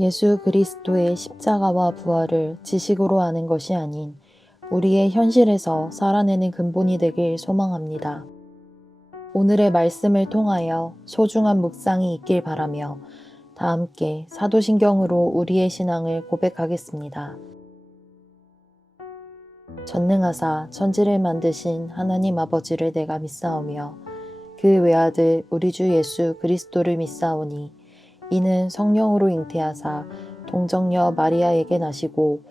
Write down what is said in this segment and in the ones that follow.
예수 그리스도의 십자가와 부활을 지식으로 아는 것이 아닌 우리의 현실에서 살아내는 근본이 되길 소망합니다. 오늘의 말씀을 통하여 소중한 묵상이 있길 바라며 다 함께 사도신경으로 우리의 신앙을 고백하겠습니다. 전능하사 천지를 만드신 하나님 아버지를 내가 믿사오며 그 외아들 우리 주 예수 그리스도를 믿사오니 이는 성령으로 잉태하사 동정녀 마리아에게 나시고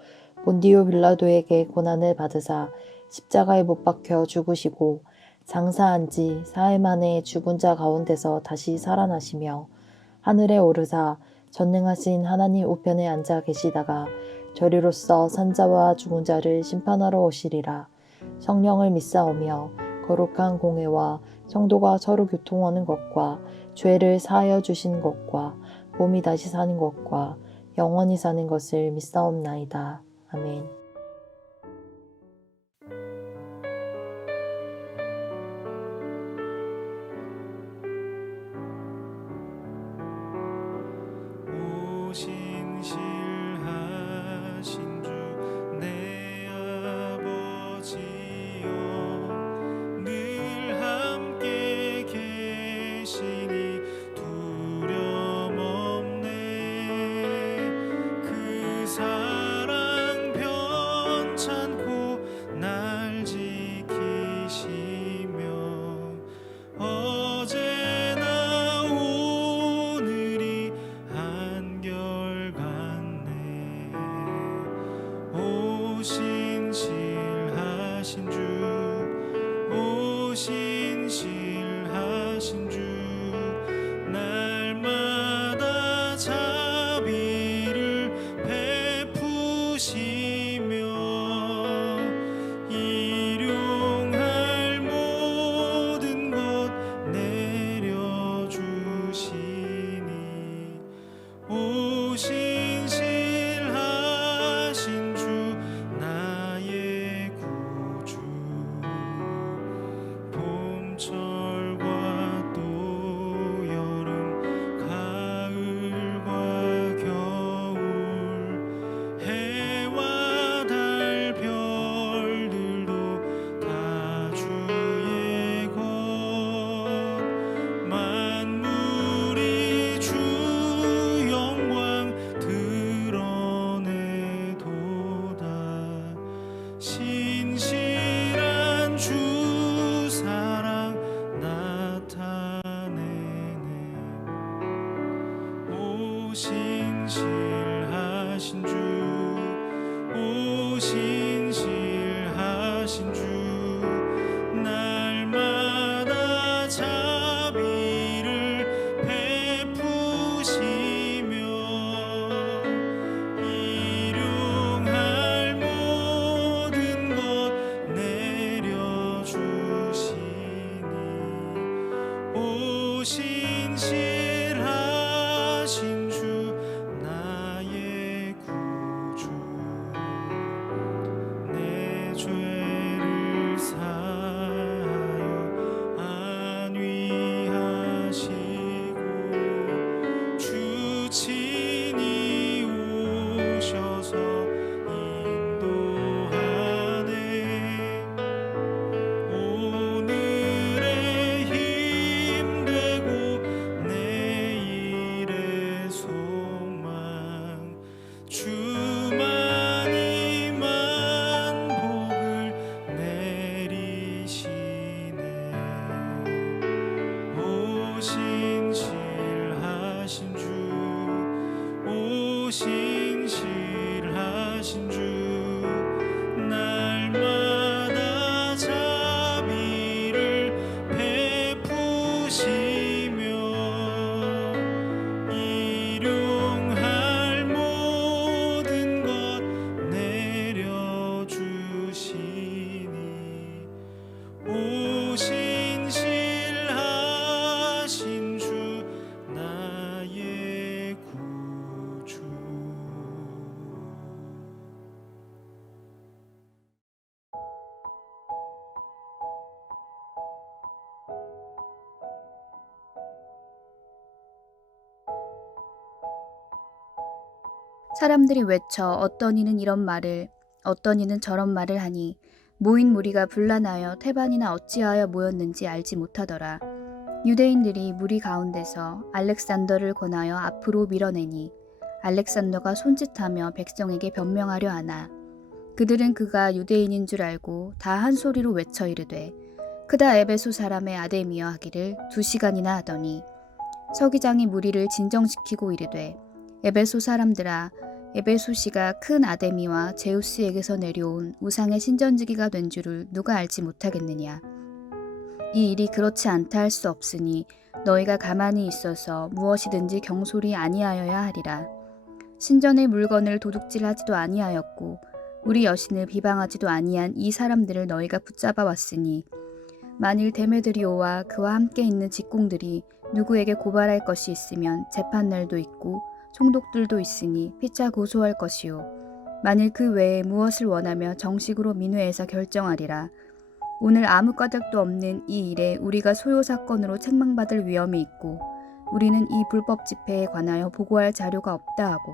본디오 빌라도에게 고난을 받으사 십자가에 못 박혀 죽으시고 장사한 지 사흘 만에 죽은 자 가운데서 다시 살아나시며 하늘에 오르사 전능하신 하나님 우편에 앉아 계시다가 저리로서 산자와 죽은 자를 심판하러 오시리라. 성령을 믿사오며 거룩한 공회와 성도가 서로 교통하는 것과 죄를 사하여 주시는 것과 몸이 다시 사는 것과 영원히 사는 것을 믿사옵나이다. 아멘. 신실하신 주 내 아버지여 늘 함께 계시니 두려움 없네. 그 사랑 편찮고 날 지키시며 어제나 오늘이 한결같네. 오 신실하신 주, 오 신실하신 주, 날마다 자비를 베푸시며 일용할 모든 것 내려주시니 오 신실하신 주 나의 구주. 봄철과 또 여름 가을과 겨울 해와 달 별들도 다 주의 것. 만물이 주 영광 드러내도다. 신실한 주 사랑 나타내네. 오 신실하신 주, 오 신실하신 주, 날마다 자비를 베푸시며 일용할 모든 것 내려주시니 오 신실하신 주 나의 구주. 내 죄를 사하여 안위하시고 주 친히 오셔서 인도하네. 오늘의 힘 되고 내일의 소망. 주만이 만복을 내리시네. 오 신실하신 주, 오 신실하신 주, 날마다 자비를 베푸시며 일용할 모든 것 내려주시니 오 신실하신 주 나의 구주. 사람들이 외쳐 어떤 이는 이런 말을 어떤 이는 저런 말을 하니 모인 무리가 분란하여 태반이나 어찌하여 모였는지 알지 못하더라. 유대인들이 무리 가운데서 알렉산더를 권하여 앞으로 밀어내니 알렉산더가 손짓하며 백성에게 변명하려 하나 그들은 그가 유대인인 줄 알고 다 한 소리로 외쳐 이르되 크다 에베소 사람의 아데미여 하기를 2시간이나 하더니 서기장이 무리를 진정시키고 이르되 에베소 사람들아 에베소시가 큰 아데미와 제우스에게서 내려온 우상의 신전지기가 된 줄을 누가 알지 못하겠느냐. 이 일이 그렇지 않다 할 수 없으니 너희가 가만히 있어서 무엇이든지 경솔히 아니하여야 하리라. 신전의 물건을 도둑질하지도 아니하였고 우리 여신을 비방하지도 아니한 이 사람들을 너희가 붙잡아 왔으니 만일 데메드리오와 그와 함께 있는 직공들이 누구에게 고발할 것이 있으면 재판날도 있고 총독들도 있으니 피차 고소할 것이요 만일 그 외에 무엇을 원하며 정식으로 민회에서 결정하리라. 오늘 아무 까닭도 없는 이 일에 우리가 소요 사건으로 책망받을 위험이 있고 우리는 이 불법 집회에 관하여 보고할 자료가 없다 하고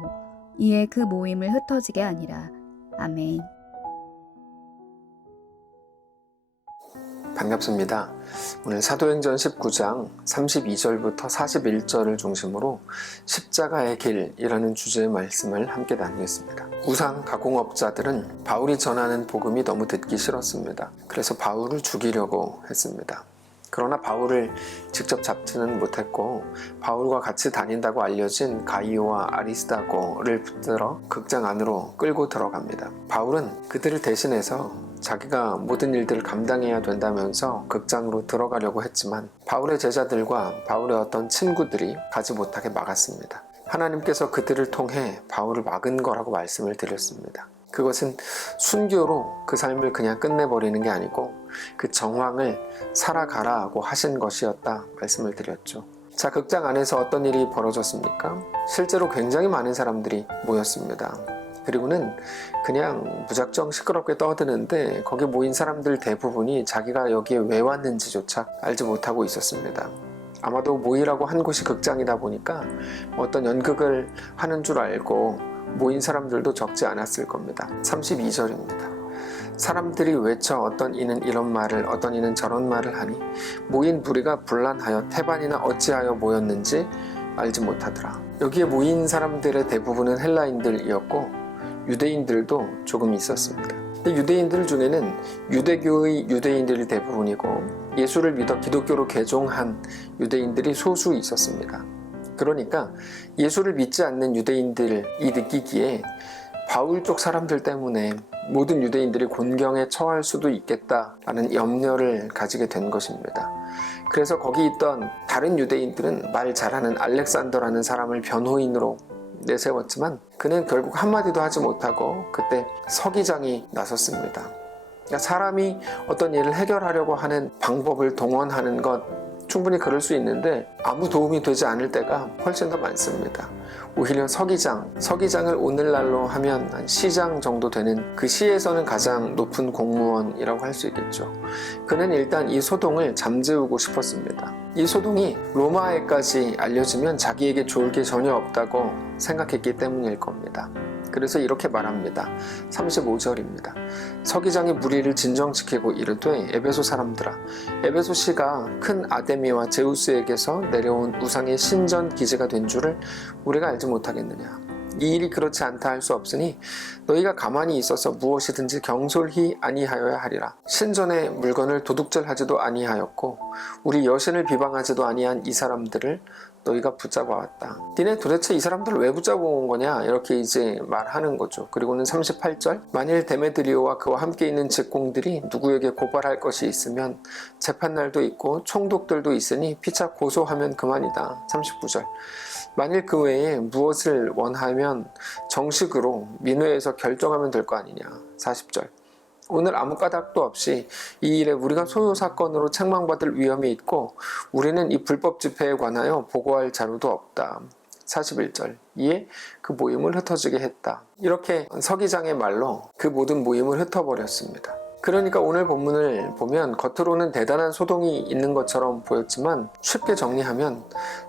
이에 그 모임을 흩어지게 하니라. 아멘. 반갑습니다. 오늘 사도행전 19장 32절부터 41절을 중심으로 십자가의 길이라는 주제의 말씀을 함께 나누겠습니다. 우상 가공업자들은 바울이 전하는 복음이 너무 듣기 싫었습니다. 그래서 바울을 죽이려고 했습니다. 그러나 바울을 직접 잡지는 못했고 바울과 같이 다닌다고 알려진 가이오와 아리스다고를 붙들어 극장 안으로 끌고 들어갑니다. 바울은 그들을 대신해서 자기가 모든 일들을 감당해야 된다면서 극장으로 들어가려고 했지만 바울의 제자들과 바울의 어떤 친구들이 가지 못하게 막았습니다. 하나님께서 그들을 통해 바울을 막은 거라고 말씀을 드렸습니다. 그것은 순교로 그 삶을 그냥 끝내버리는 게 아니고 그 정황을 살아가라고 하신 것이었다 말씀을 드렸죠. 자, 극장 안에서 어떤 일이 벌어졌습니까? 실제로 굉장히 많은 사람들이 모였습니다. 그리고는 그냥 무작정 시끄럽게 떠드는데 거기 모인 사람들 대부분이 자기가 여기에 왜 왔는지조차 알지 못하고 있었습니다. 아마도 모이라고 한 곳이 극장이다 보니까 어떤 연극을 하는 줄 알고 모인 사람들도 적지 않았을 겁니다. 32절입니다. 사람들이 외쳐 어떤 이는 이런 말을 어떤 이는 저런 말을 하니 모인 무리가 분란하여 태반이나 어찌하여 모였는지 알지 못하더라. 여기에 모인 사람들의 대부분은 헬라인들이었고 유대인들도 조금 있었습니다. 근데 유대인들 중에는 유대교의 유대인들이 대부분이고 예수를 믿어 기독교로 개종한 유대인들이 소수 있었습니다. 그러니까 예수를 믿지 않는 유대인들이 느끼기에 바울 쪽 사람들 때문에 모든 유대인들이 곤경에 처할 수도 있겠다라는 염려를 가지게 된 것입니다. 그래서 거기 있던 다른 유대인들은 말 잘하는 알렉산더라는 사람을 변호인으로 내세웠지만 그는 결국 한마디도 하지 못하고 그때 서기장이 나섰습니다. 그러니까 사람이 어떤 일을 해결하려고 하는 방법을 동원하는 것 충분히 그럴 수 있는데 아무 도움이 되지 않을 때가 훨씬 더 많습니다. 오히려 서기장을 오늘날로 하면 한 시장 정도 되는 그 시에서는 가장 높은 공무원이라고 할 수 있겠죠. 그는 일단 이 소동을 잠재우고 싶었습니다. 이 소동이 로마에까지 알려지면 자기에게 좋을 게 전혀 없다고 생각했기 때문일 겁니다. 그래서 이렇게 말합니다. 35절입니다. 서기장이 무리를 진정시키고 이르되 에베소 사람들아 에베소시가 큰 아데미와 제우스에게서 내려온 우상의 신전 기지가 된 줄을 우리가 알지 못하겠느냐. 이 일이 그렇지 않다 할 수 없으니 너희가 가만히 있어서 무엇이든지 경솔히 아니하여야 하리라. 신전의 물건을 도둑질하지도 아니하였고 우리 여신을 비방하지도 아니한 이 사람들을 너희가 붙잡아 왔다. 니네 도대체 이 사람들을 왜 붙잡아 온 거냐 이렇게 이제 말하는 거죠. 그리고는 38절 만일 데메드리오와 그와 함께 있는 직공들이 누구에게 고발할 것이 있으면 재판날도 있고 총독들도 있으니 피차 고소하면 그만이다. 39절 만일 그 외에 무엇을 원하면 정식으로 민회에서 결정하면 될 거 아니냐. 40절 오늘 아무 까닭도 없이 이 일에 우리가 소요 사건으로 책망받을 위험이 있고 우리는 이 불법 집회에 관하여 보고할 자료도 없다. 41절 이에 그 모임을 흩어지게 했다. 이렇게 서기장의 말로 그 모든 모임을 흩어버렸습니다. 그러니까 오늘 본문을 보면 겉으로는 대단한 소동이 있는 것처럼 보였지만 쉽게 정리하면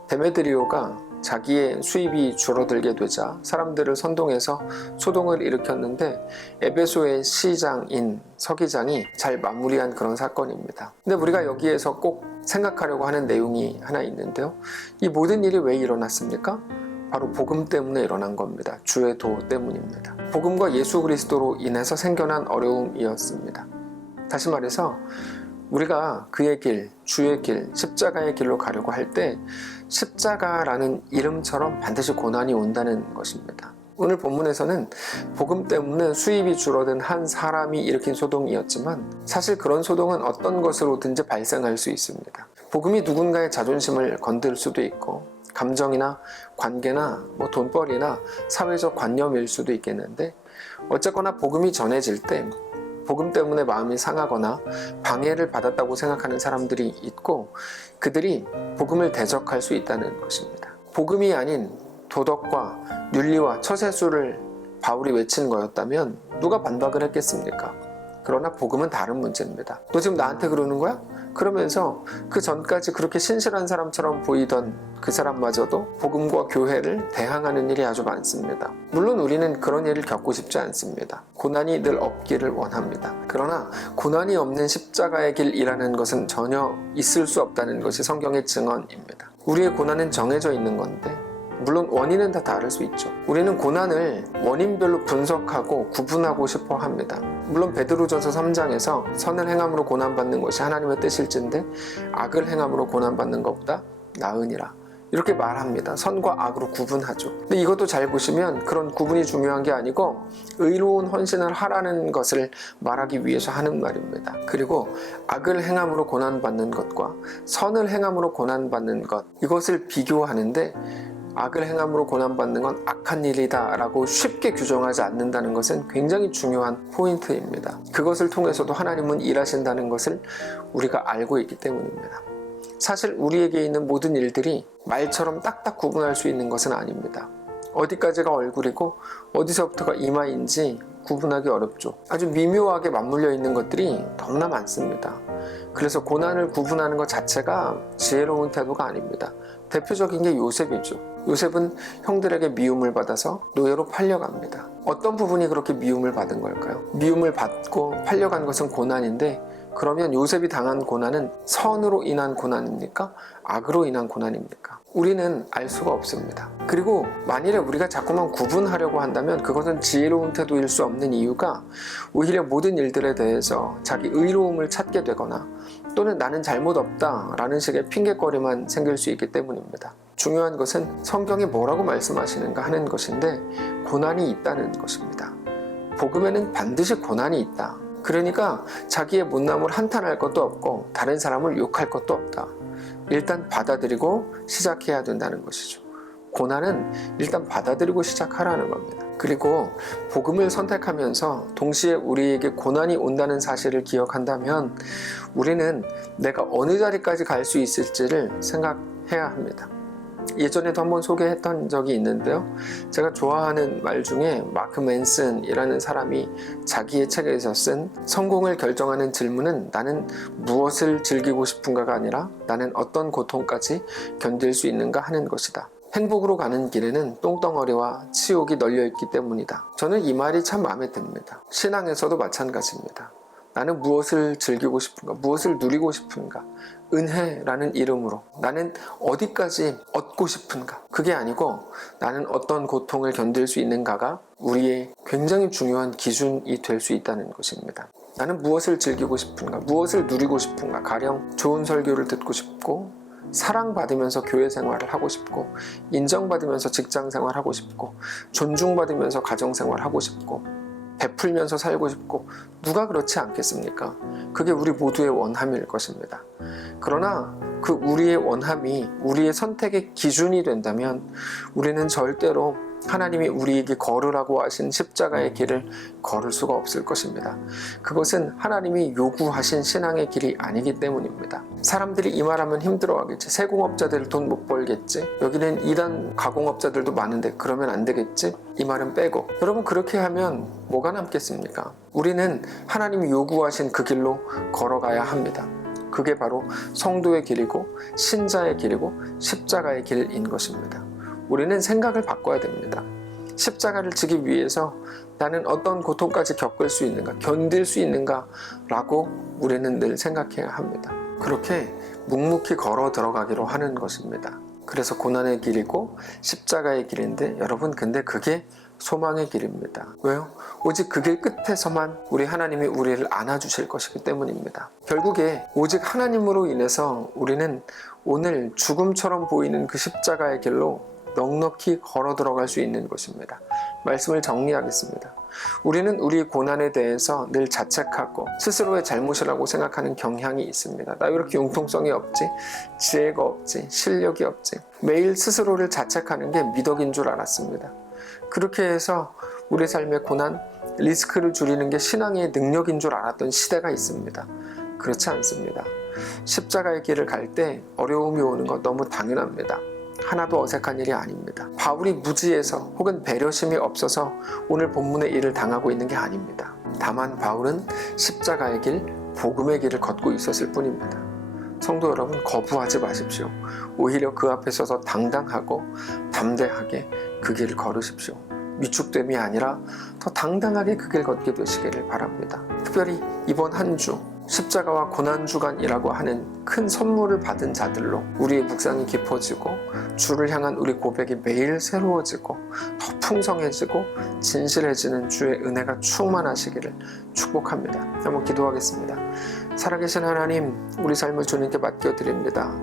데메드리오가 자기의 수입이 줄어들게 되자 사람들을 선동해서 소동을 일으켰는데 에베소의 시장인 서기장이 잘 마무리한 그런 사건입니다. 근데 우리가 여기에서 꼭 생각하려고 하는 내용이 하나 있는데요. 이 모든 일이 왜 일어났습니까? 바로 복음 때문에 일어난 겁니다. 주의 도 때문입니다. 복음과 예수 그리스도로 인해서 생겨난 어려움이었습니다. 다시 말해서 우리가 그의 길, 주의 길, 십자가의 길로 가려고 할 때 십자가라는 이름처럼 반드시 고난이 온다는 것입니다. 오늘 본문에서는 복음 때문에 수입이 줄어든 한 사람이 일으킨 소동이었지만 사실 그런 소동은 어떤 것으로든지 발생할 수 있습니다. 복음이 누군가의 자존심을 건들 수도 있고 감정이나 관계나 돈벌이나 사회적 관념일 수도 있겠는데 어쨌거나 복음이 전해질 때 복음 때문에 마음이 상하거나 방해를 받았다고 생각하는 사람들이 있고 그들이 복음을 대적할 수 있다는 것입니다. 복음이 아닌 도덕과 윤리와 처세술을 바울이 외친 거였다면 누가 반박을 했겠습니까? 그러나 복음은 다른 문제입니다. 너 지금 나한테 그러는 거야? 그러면서 그 전까지 그렇게 신실한 사람처럼 보이던 그 사람마저도 복음과 교회를 대항하는 일이 아주 많습니다. 물론 우리는 그런 일을 겪고 싶지 않습니다. 고난이 늘 없기를 원합니다. 그러나 고난이 없는 십자가의 길이라는 것은 전혀 있을 수 없다는 것이 성경의 증언입니다. 우리의 고난은 정해져 있는 건데 물론 원인은 다 다를 수 있죠. 우리는 고난을 원인별로 분석하고 구분하고 싶어 합니다. 물론 베드로전서 3장에서 선을 행함으로 고난받는 것이 하나님의 뜻일진데 악을 행함으로 고난받는 것보다 나으니라 이렇게 말합니다. 선과 악으로 구분하죠. 근데 이것도 잘 보시면 그런 구분이 중요한 게 아니고 의로운 헌신을 하라는 것을 말하기 위해서 하는 말입니다. 그리고 악을 행함으로 고난받는 것과 선을 행함으로 고난받는 것 이것을 비교하는데 악을 행함으로 고난받는 건 악한 일이다 라고 쉽게 규정하지 않는다는 것은 굉장히 중요한 포인트입니다. 그것을 통해서도 하나님은 일하신다는 것을 우리가 알고 있기 때문입니다. 사실 우리에게 있는 모든 일들이 말처럼 딱딱 구분할 수 있는 것은 아닙니다. 어디까지가 얼굴이고 어디서부터가 이마인지 구분하기 어렵죠. 아주 미묘하게 맞물려 있는 것들이 너무나 많습니다. 그래서 고난을 구분하는 것 자체가 지혜로운 태도가 아닙니다. 대표적인 게 요셉이죠. 요셉은 형들에게 미움을 받아서 노예로 팔려갑니다. 어떤 부분이 그렇게 미움을 받은 걸까요? 미움을 받고 팔려간 것은 고난인데 그러면 요셉이 당한 고난은 선으로 인한 고난입니까? 악으로 인한 고난입니까? 우리는 알 수가 없습니다. 그리고 만일에 우리가 자꾸만 구분하려고 한다면 그것은 지혜로운 태도일 수 없는 이유가 오히려 모든 일들에 대해서 자기 의로움을 찾게 되거나 또는 나는 잘못 없다 라는 식의 핑계거리만 생길 수 있기 때문입니다. 중요한 것은 성경이 뭐라고 말씀하시는가 하는 것인데 고난이 있다는 것입니다. 복음에는 반드시 고난이 있다. 그러니까 자기의 못남을 한탄할 것도 없고 다른 사람을 욕할 것도 없다. 일단 받아들이고 시작해야 된다는 것이죠. 고난은 일단 받아들이고 시작하라는 겁니다. 그리고 복음을 선택하면서 동시에 우리에게 고난이 온다는 사실을 기억한다면 우리는 내가 어느 자리까지 갈 수 있을지를 생각해야 합니다. 예전에도 한번 소개했던 적이 있는데요. 제가 좋아하는 말 중에 마크 맨슨이라는 사람이 자기의 책에서 쓴 성공을 결정하는 질문은 나는 무엇을 즐기고 싶은가가 아니라 나는 어떤 고통까지 견딜 수 있는가 하는 것이다. 행복으로 가는 길에는 똥덩어리와 치욕이 널려있기 때문이다. 저는 이 말이 참 마음에 듭니다. 신앙에서도 마찬가지입니다. 나는 무엇을 즐기고 싶은가? 무엇을 누리고 싶은가? 은혜라는 이름으로 나는 어디까지 얻고 싶은가? 그게 아니고 나는 어떤 고통을 견딜 수 있는가가 우리의 굉장히 중요한 기준이 될 수 있다는 것입니다. 나는 무엇을 즐기고 싶은가? 무엇을 누리고 싶은가? 가령 좋은 설교를 듣고 싶고 사랑받으면서 교회 생활을 하고 싶고 인정받으면서 직장 생활하고 싶고 존중받으면서 가정 생활하고 싶고 베풀면서 살고 싶고 누가 그렇지 않겠습니까? 그게 우리 모두의 원함일 것입니다. 그러나 그 우리의 원함이 우리의 선택의 기준이 된다면 우리는 절대로 하나님이 우리에게 걸으라고 하신 십자가의 길을 걸을 수가 없을 것입니다. 그것은 하나님이 요구하신 신앙의 길이 아니기 때문입니다. 사람들이 이 말하면 힘들어하겠지. 세공업자들 돈 못 벌겠지. 여기는 이단 가공업자들도 많은데 그러면 안 되겠지. 이 말은 빼고. 여러분 그렇게 하면 뭐가 남겠습니까? 우리는 하나님이 요구하신 그 길로 걸어가야 합니다. 그게 바로 성도의 길이고 신자의 길이고 십자가의 길인 것입니다. 우리는 생각을 바꿔야 됩니다. 십자가를 지기 위해서 나는 어떤 고통까지 겪을 수 있는가, 견딜 수 있는가 라고 우리는 늘 생각해야 합니다. 그렇게 묵묵히 걸어 들어가기로 하는 것입니다. 그래서 고난의 길이고 십자가의 길인데 여러분, 근데 그게 소망의 길입니다. 왜요? 오직 그 길 끝에서만 우리 하나님이 우리를 안아주실 것이기 때문입니다. 결국에 오직 하나님으로 인해서 우리는 오늘 죽음처럼 보이는 그 십자가의 길로 넉넉히 걸어 들어갈 수 있는 것입니다. 말씀을 정리하겠습니다. 우리는 우리 고난에 대해서 늘 자책하고 스스로의 잘못이라고 생각하는 경향이 있습니다. 나 왜 이렇게 융통성이 없지? 지혜가 없지? 실력이 없지? 매일 스스로를 자책하는 게 미덕인 줄 알았습니다. 그렇게 해서 우리 삶의 고난, 리스크를 줄이는 게 신앙의 능력인 줄 알았던 시대가 있습니다. 그렇지 않습니다. 십자가의 길을 갈 때 어려움이 오는 것 너무 당연합니다. 하나도 어색한 일이 아닙니다. 바울이 무지해서 혹은 배려심이 없어서 오늘 본문의 일을 당하고 있는 게 아닙니다. 다만 바울은 십자가의 길, 복음의 길을 걷고 있었을 뿐입니다. 성도 여러분, 거부하지 마십시오. 오히려 그 앞에 서서 당당하고 담대하게 그 길을 걸으십시오. 위축됨이 아니라 더 당당하게 그 길 걷게 되시기를 바랍니다. 특별히 이번 한 주 십자가와 고난주간이라고 하는 큰 선물을 받은 자들로 우리의 묵상이 깊어지고 주를 향한 우리 고백이 매일 새로워지고 더 풍성해지고 진실해지는 주의 은혜가 충만하시기를 축복합니다. 한번 기도하겠습니다. 살아계신 하나님, 우리 삶을 주님께 맡겨드립니다.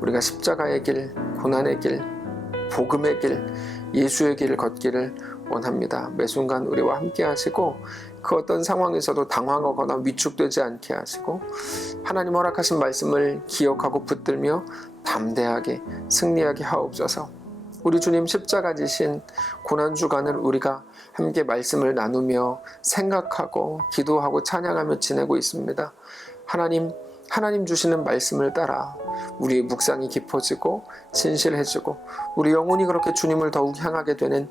우리가 십자가의 길, 고난의 길, 복음의 길, 예수의 길을 걷기를 원합니다. 매 순간 우리와 함께 하시고 그 어떤 상황에서도 당황하거나 위축되지 않게 하시고 하나님 허락하신 말씀을 기억하고 붙들며 담대하게 승리하게 하옵소서. 우리 주님 십자가 지신 고난주간을 우리가 함께 말씀을 나누며 생각하고 기도하고 찬양하며 지내고 있습니다. 하나님 주시는 말씀을 따라 우리의 묵상이 깊어지고 진실해지고 우리 영혼이 그렇게 주님을 더욱 향하게 되는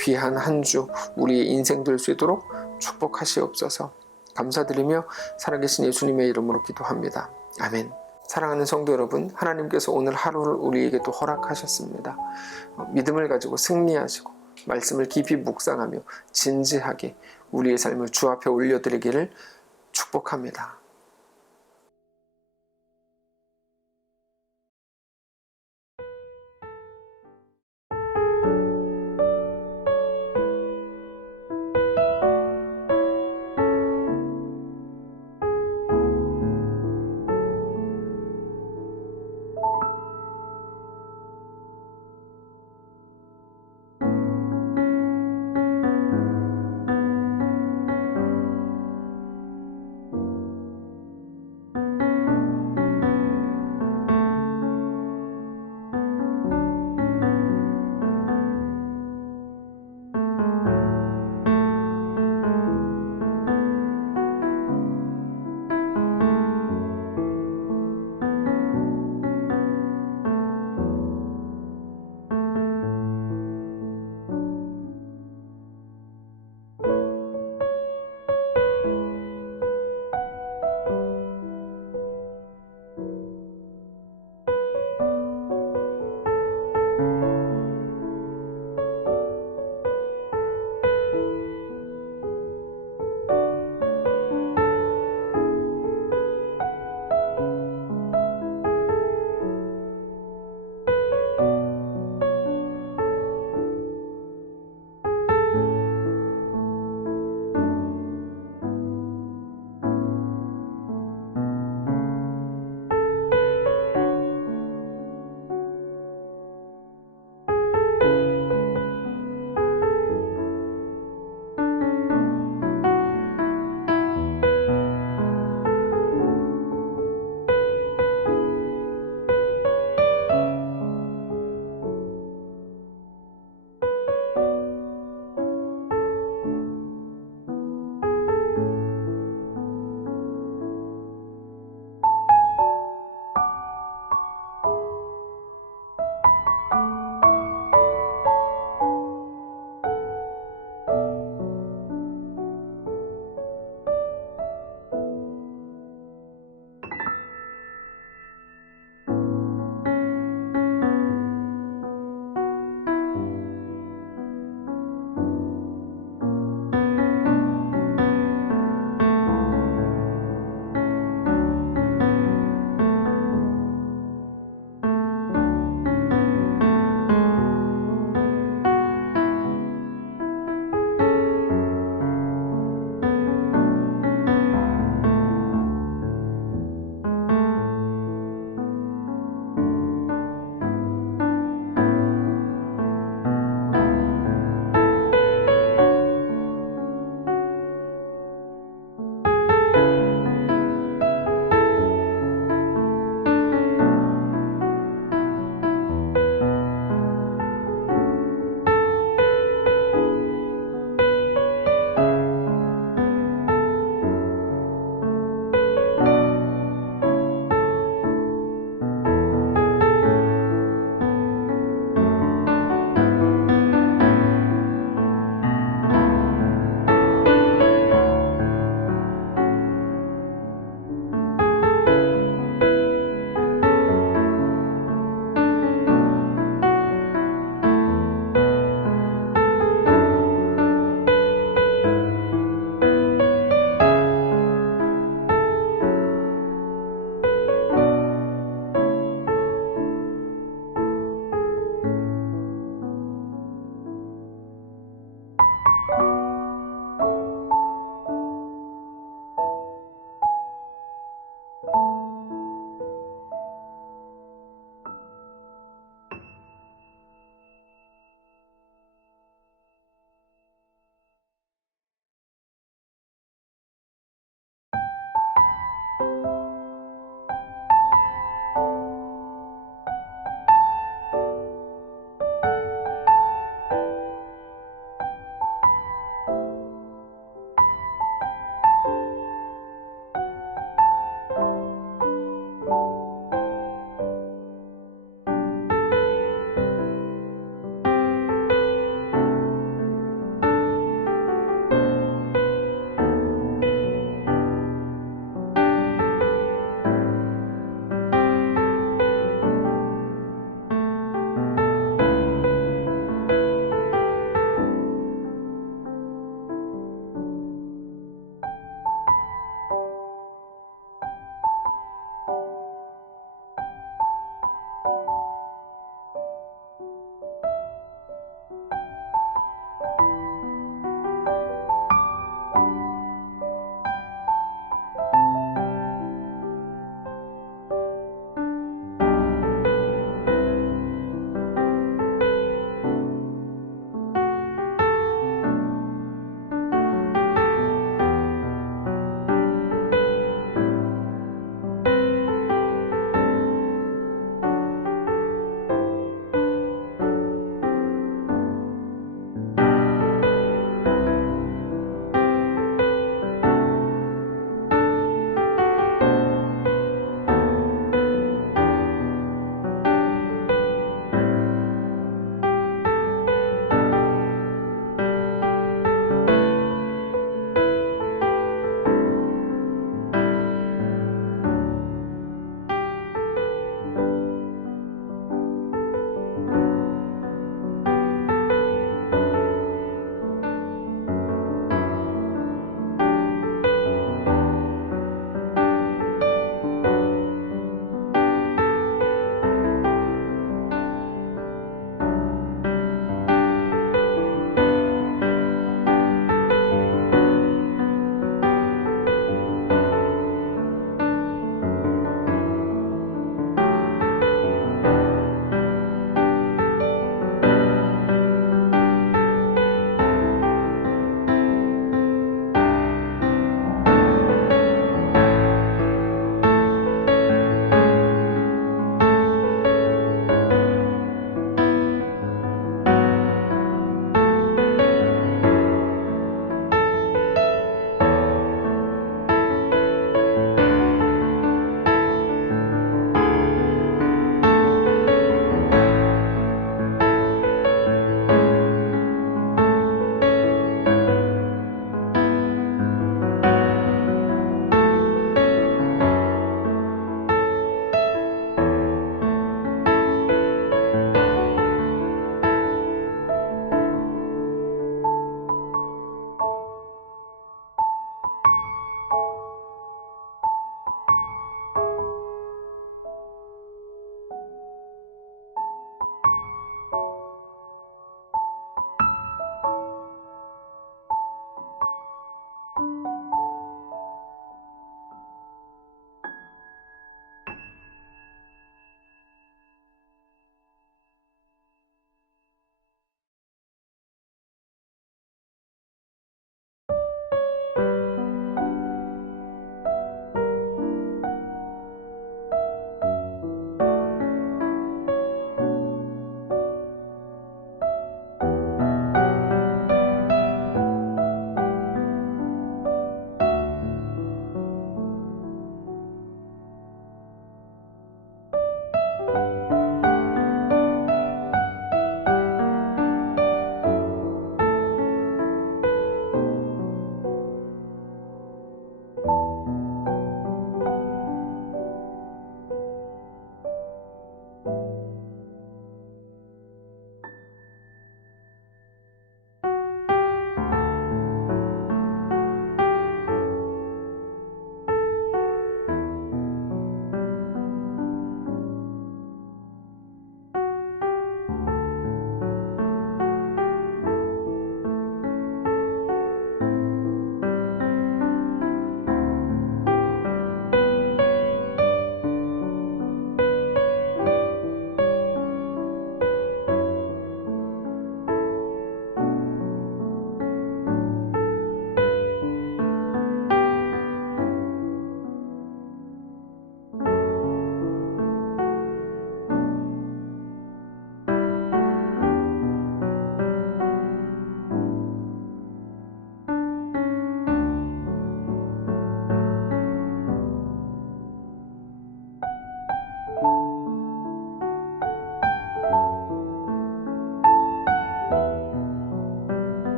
귀한 한 주 우리의 인생 될 수 있도록 축복하시옵소서. 감사드리며 살아계신 예수님의 이름으로 기도합니다. 아멘. 사랑하는 성도 여러분, 하나님께서 오늘 하루를 우리에게 또 허락하셨습니다. 믿음을 가지고 승리하시고 말씀을 깊이 묵상하며 진지하게 우리의 삶을 주 앞에 올려드리기를 축복합니다.